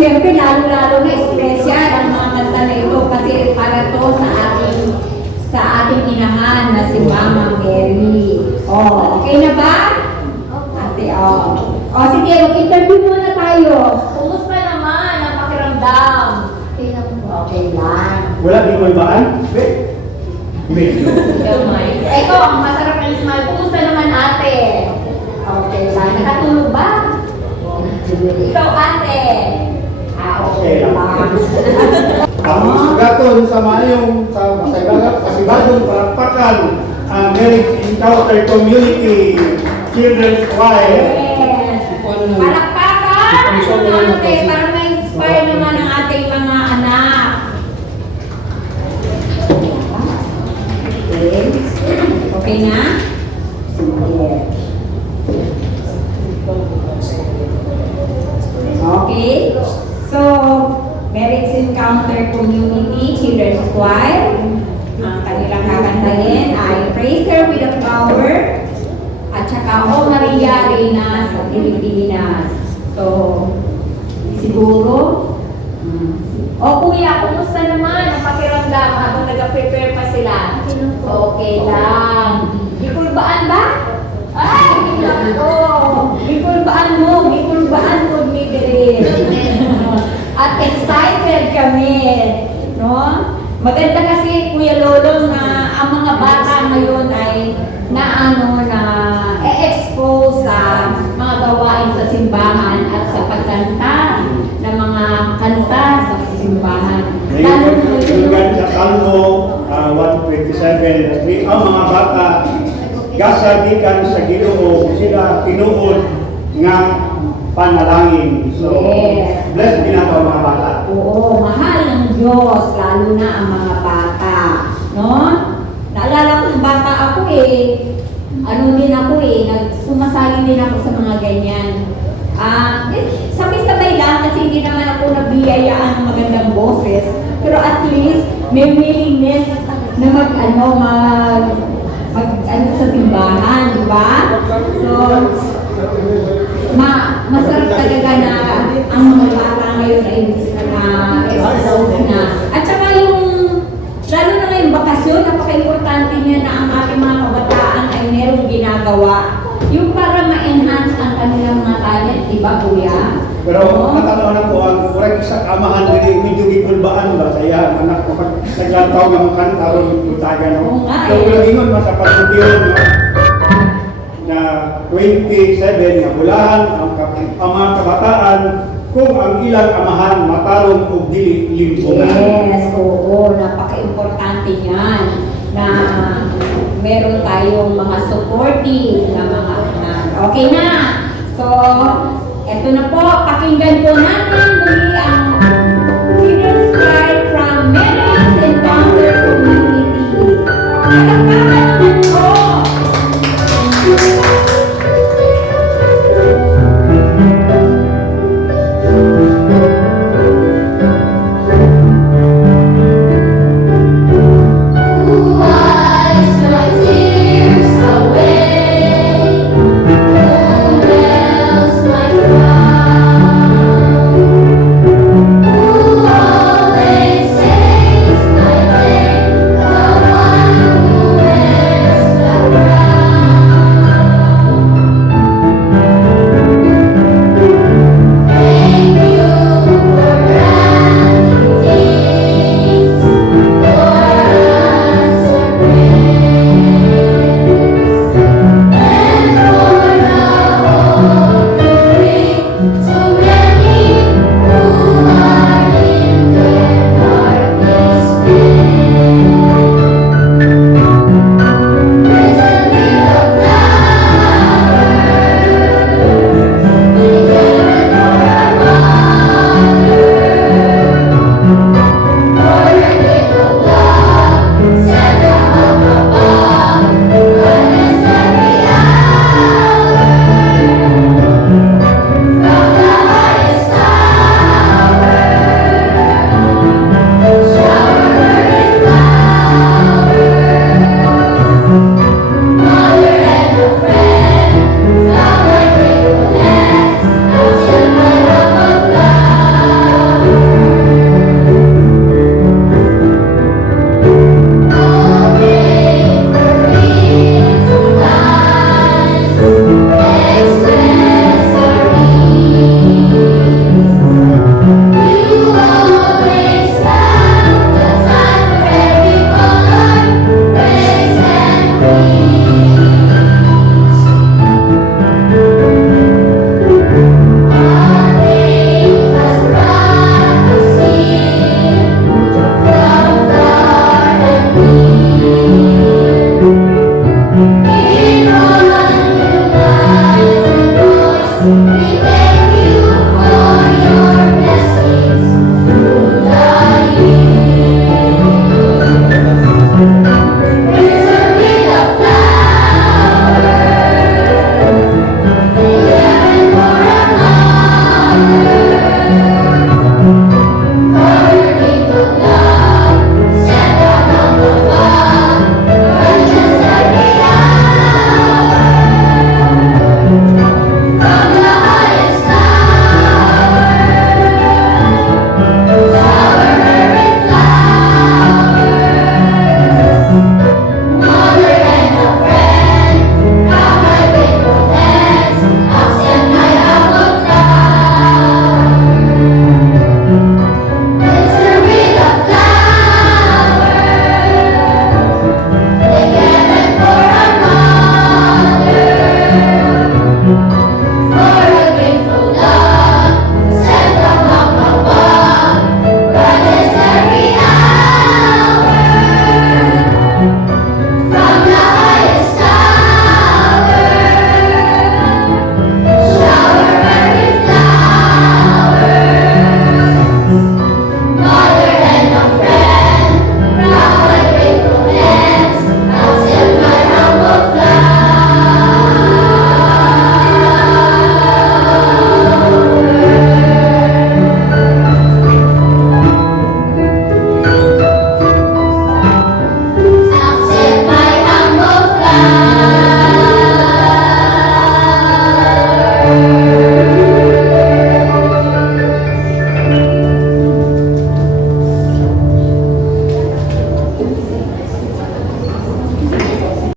Siyempre, lalo-lalo na espesyal ang mga kanta na ito kasi para to sa ating inahan na si Mama Mary. Oh, okay na ba? Ate, oh. Oh, sige, mag-interview muna tayo. Kumusta naman ang pakiramdam? Okay lang. Wala din kulbaan? Medyo. Ito, ang masarap ng smile. Kumusta naman ate? Okay lang. Nakatulog ba? Ikaw ate? Okay lang. Ang sugaton sa mayong sa Masibadong Palakpakan ang Marriage Encounter Community Children's Choir. Yes. Palakpakan! Ate, para ma-inspire naman ang ating mga anak. Okay. Okay na? Sige. Okay. So, Marriage Encounter Community Children's Choir. Ang kanilang kakantahin ay Praise Her with a Flower at saka O Maria Reina sa Pilipinas. So, siguro, o kuya, kumusta naman ang pakiramdam habang nag-prepare pa sila? Okay lang. Ikulbaan ba? Ay, ikulbaan mo ni Dere. At excited kami, no? Maganda kasi Kuya Lolo na ang mga bata ngayon ay expose sa mga gawain sa simbahan at sa pagkanta ng mga kanta sa simbahan. Ngayon sa Salmo 127, ang mga bata gasadikan sa Ginoo sila tinuod nga panalangin. So, yes. Bless ginagawa mga bata. Oo, mahal ng Diyos, lalo na ang mga bata. No? Naalala kong bata ako sumasali din ako sa mga ganyan. Sabay-sabay lang kasi hindi naman ako nabiyayaan ng magandang boses. Pero at least, may willingness na sa simbahan, di ba? So, masarap talaga na ang mga bata ngayon ay expose na. At saka lalo na ngayong bakasyon, napaka-importante niya na ang ating mga kabataan ay merong ginagawa. Yung para ma-enhance ang kanilang mga talent, di ba kuya? Pero katanaw na po, ang correct sa kamahan din medyo gikulbaan ba? Kaya anak ko pag naglantaw ng mga kanta ron butagan. Oo nga So, kung ingon sa pagkudiyon na 27 na bulahan ang mga kabataan kung ang ilang amahan matarong o dili limpungan. Yes, oo. Napaka-importante yan na meron tayong mga supporting na mga anak. Okay na. So, eto na po. Pakinggan po natin muli ang Children's Choir from Marriage Encounter Community.